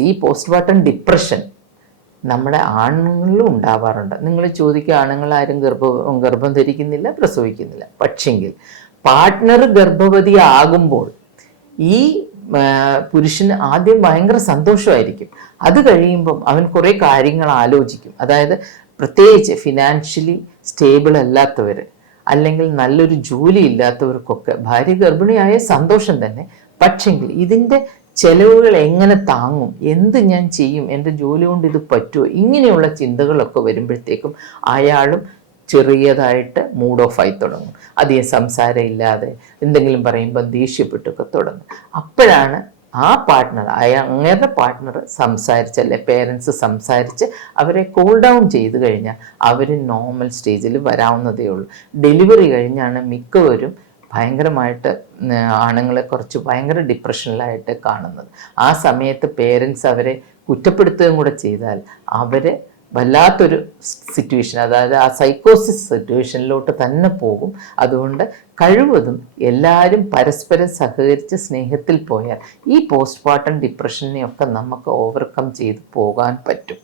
ഈ postmortem depression നമ്മുടെ ആണുങ്ങളിലും ഉണ്ടാവാറുണ്ട്. നിങ്ങൾ ചോദിക്കുക, ആണുങ്ങൾ ആരും ഗർഭം ധരിക്കുന്നില്ല, പ്രസവിക്കുന്നില്ല. പക്ഷെങ്കിൽ പാർട്ട്ണർ ഗർഭവതി ആകുമ്പോൾ ഈ പുരുഷന് ആദ്യം ഭയങ്കര സന്തോഷമായിരിക്കും. അത് കഴിയുമ്പം അവൻ കുറേ കാര്യങ്ങൾ ആലോചിക്കും. അതായത് പ്രത്യേകിച്ച് ഫിനാൻഷ്യലി സ്റ്റേബിൾ അല്ലാത്തവർ അല്ലെങ്കിൽ നല്ലൊരു ജോലി ഇല്ലാത്തവർക്കൊക്കെ ഭാര്യ ഗർഭിണിയായ സന്തോഷം തന്നെ. പക്ഷെങ്കിൽ ഇതിൻ്റെ ചെലവുകൾ എങ്ങനെ താങ്ങും, എന്ത് ഞാൻ ചെയ്യും, എൻ്റെ ജോലി കൊണ്ട് ഇത് പറ്റുമോ, ഇങ്ങനെയുള്ള ചിന്തകളൊക്കെ വരുമ്പോഴത്തേക്കും അയാളും ചെറിയതായിട്ട് മൂഡ് ഓഫ് ആയി തുടങ്ങും. അധികം സംസാരം ഇല്ലാതെ എന്തെങ്കിലും പറയുമ്പോൾ ദേഷ്യപ്പെട്ടൊക്കെ തുടങ്ങും. അപ്പോഴാണ് ആ പാർട്ട്ണർ, അങ്ങേരുടെ പാർട്ട്ണർ സംസാരിച്ച്, അല്ലെ പേരൻസ് സംസാരിച്ച് അവരെ കൂൾ ഡൗൺ ചെയ്ത് കഴിഞ്ഞാൽ അവർ നോർമൽ സ്റ്റേജിൽ വരാവുന്നതേ ഉള്ളൂ. ഡെലിവറി കഴിഞ്ഞാണ് മിക്കവരും ഭയങ്കരമായിട്ട് ആണുങ്ങളെ കുറച്ച് ഭയങ്കര ഡിപ്രഷനിലായിട്ട് കാണുന്നത്. ആ സമയത്ത് പേരൻസ് അവരെ കുറ്റപ്പെടുത്തുകയും കൂടെ ചെയ്താൽ അവർ വല്ലാത്തൊരു സിറ്റുവേഷൻ, അതായത് ആ സൈക്കോസിസ് സിറ്റുവേഷനിലോട്ട് തന്നെ പോകും. അതുകൊണ്ട് കഴിവതും എല്ലാവരും പരസ്പരം സഹകരിച്ച് സ്നേഹത്തിൽ പോയാൽ ഈ പോസ്റ്റ്മോർട്ടം ഡിപ്രഷനെയൊക്കെ നമുക്ക് ഓവർകം ചെയ്ത് പോകാൻ പറ്റും.